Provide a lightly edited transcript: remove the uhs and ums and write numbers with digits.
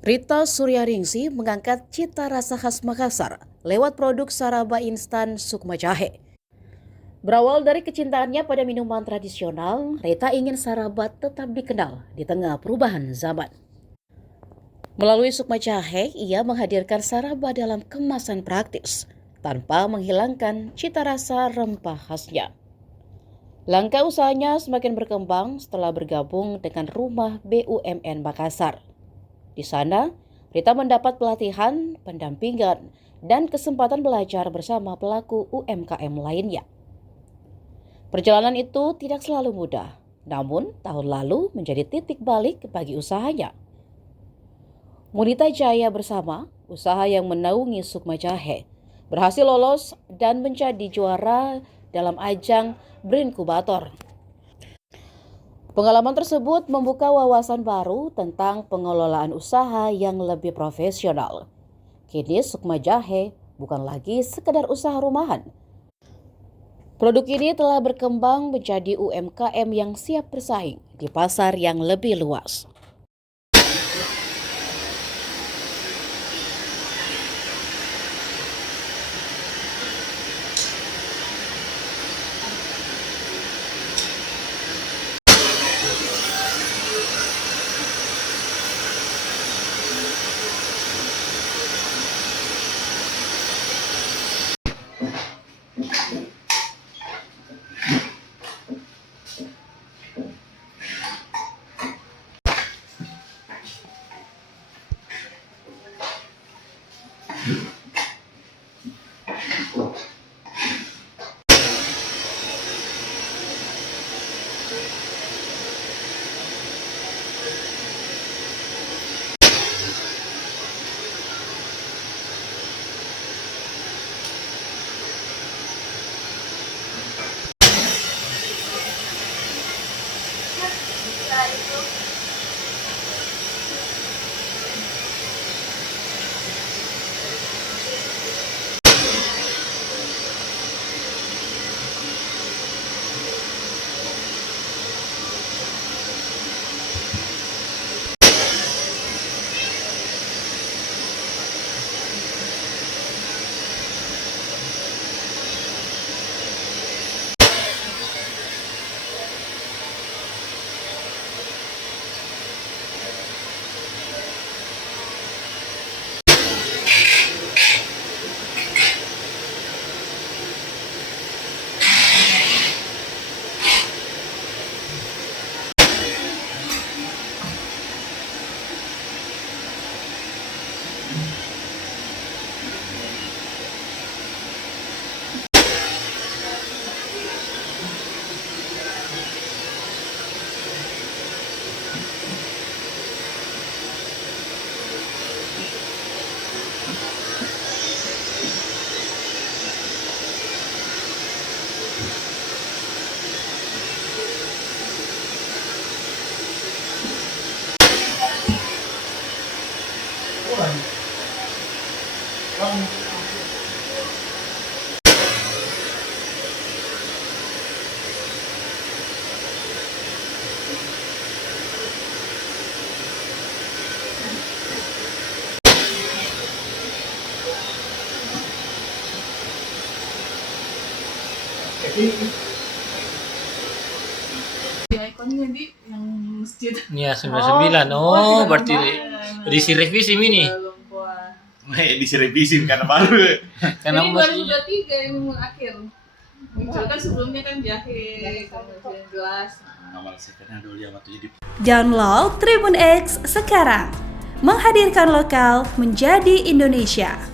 Rita Suryaningsih mengangkat cita rasa khas Makassar lewat produk Saraba instan Sukma Jahe. Berawal dari kecintaannya pada minuman tradisional, Rita ingin Saraba tetap dikenal di tengah perubahan zaman. Melalui Sukma Jahe, ia menghadirkan Saraba dalam kemasan praktis, tanpa menghilangkan cita rasa rempah khasnya. Langkah usahanya semakin berkembang setelah bergabung dengan Rumah BUMN Makassar. Di sana, Rita mendapat pelatihan, pendampingan, dan kesempatan belajar bersama pelaku UMKM lainnya. Perjalanan itu tidak selalu mudah, namun tahun lalu menjadi titik balik bagi usahanya. Munita Jaya bersama, usaha yang menaungi Sukma Jahe, berhasil lolos dan menjadi juara dalam ajang Brinkubator. Pengalaman tersebut membuka wawasan baru tentang pengelolaan usaha yang lebih profesional. Kini Sukma Jahe bukan lagi sekedar usaha rumahan. Produk ini telah berkembang menjadi UMKM yang siap bersaing di pasar yang lebih luas. Di ikonnya di yang masjid. Iya, 99. Oh, berarti edisi revisi ini. Edisi revisi karena baru. Karena Ini masih 2023 yang akhir. Muncul kan sebelumnya kan jahe, kemudian gelas. Amal sekarang dulu ya waktu jadi. Download Tribun X sekarang. Menghadirkan lokal menjadi Indonesia.